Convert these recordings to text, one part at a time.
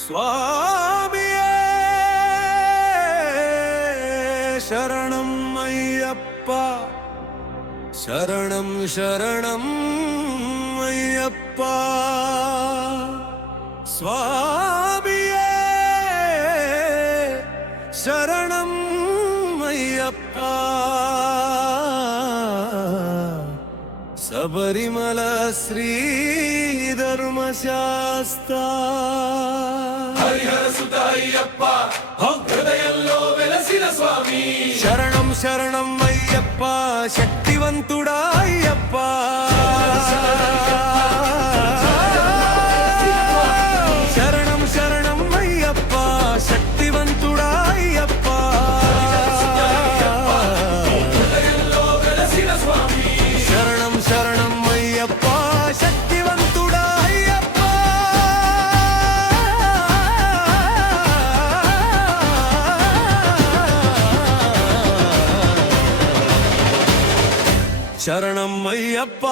స్వామియే శరణం అయ్యప్ప, శరణం శరణం అయ్యప్ప. స్వామియే శరణం అయ్యప్ప. శబరిమల శ్రీ ధర్మశాస్త్ర హరిహర సుత అయ్యప్ప, హృదయంలో వెలసిన స్వామి. శరణం శరణం అయ్యప్ప, శక్తివంతుడా అయ్యప్ప. శరణం శరణం అయ్యప్ప, శక్తివంతుడా అయ్యప్ప. హృదయంలో వెలసిన స్వామి. శరణం శరణం అయ్యప్ప, శక్తివంతుడా అయ్యప్ప. శరణం అయ్యప్ప.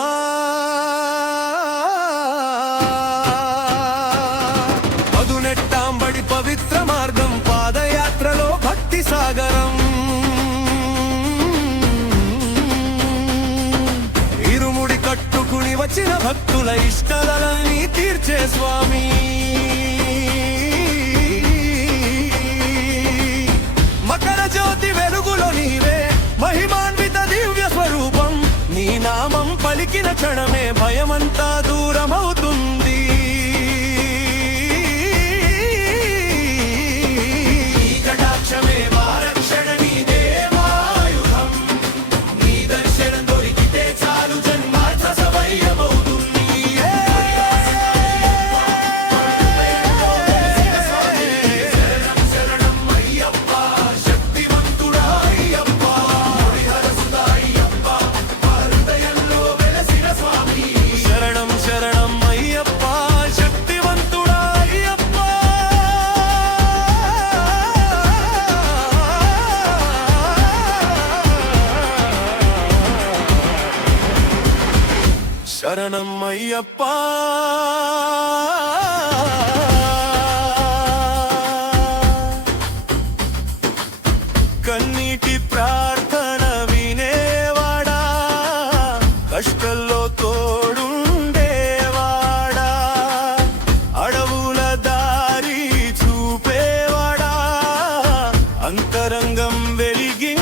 పదునెట్టాంబడి పవిత్ర మార్గం, పాదయాత్రలో భక్తి సాగరం. ఇరుముడి కట్టుకుని వచ్చిన భక్తుల ఇష్టాలన్నీ తీర్చే స్వామి. మకర జ్యోతి వెలుగులో నీవే, మహిమాన్విత దివ్య స్వరూపం. నీ నామం పలికిన క్షణమే భయమంతా దూరమవుతుంది. నీ కటాక్షమే వారక్షణ, నీదే మాయుధం. నీ దర్శనం దొరికితే చాలు, జన్మార్థ సవయ్యమవుతుంది. శరణం శరణం అయ్యప్ప, శక్తివంతుడా అయ్యప్ప. హరిహర సుత అయ్యప్ప, హృదయంలో వెలసిన స్వామి. శరణం శరణం అయ్యప్ప, శక్తివంతుడా అయ్యప్ప. శరణం అయ్యప్ప. కన్నీటి ప్రార్థన వినేవాడా, కష్టంలో తోడుండేవాడా, అడవుల దారి చూపేవాడా, అంతరంగం వెలిగించేవాడా.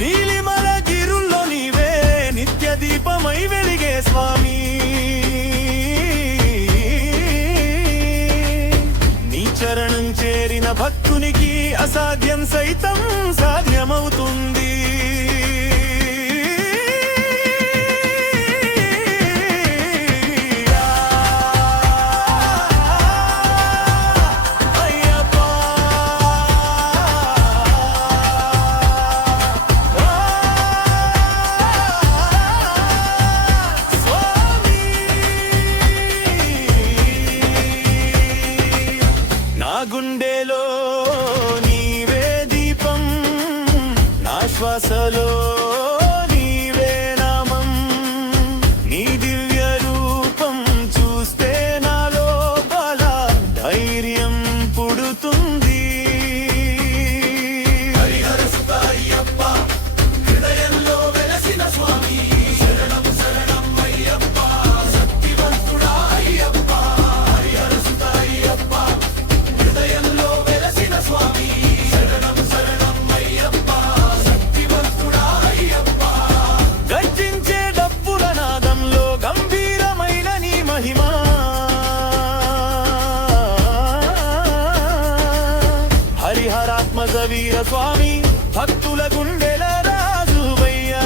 నీలిమల గిరుల్లో నీవే నిత్య దీపమై వెలిగే స్వామి. నీ చరణం చేరిన భక్తునికి అసాధ్యం సైతం సాధ్యమవుతుంది. అయ్యప్ప. స్వామి. నా గుండెలో నీవే దీపం, నా శ్వాసలో నీవే నామం. నీ దివ్య రూపం చూస్తే నాలో బల ధైర్యం పుడుతుంది. హరిహర సుత అయ్యప్ప, హృదయంలో వెలసిన స్వామి. శరణం శరణం అయ్యప్ప, శక్తివంతుడా అయ్యప్ప. హరిహర సుత అయ్యప్ప, హృదయంలో వెలసిన స్వామి. శరణం శరణం అయ్యప్ప, శక్తివంతుడా అయ్యప్ప. గర్జించే డప్పుల నాదంలో గంభీరమైన నీ మహిమ. హరిహరాత్మక వీర స్వామి, భక్తుల గుండెల రాజువయ్యా.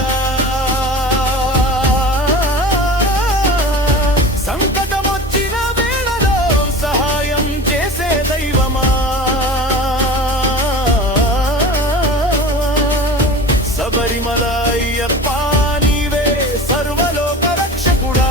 సంకటమొచ్చిన వేళలో సహాయం చేసే దైవమా. శబరిమల అయ్యప్ప, నీవే సర్వలోక రక్షకుడా.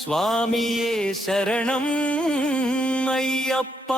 స్వామియే శరణం అయ్యప్ప.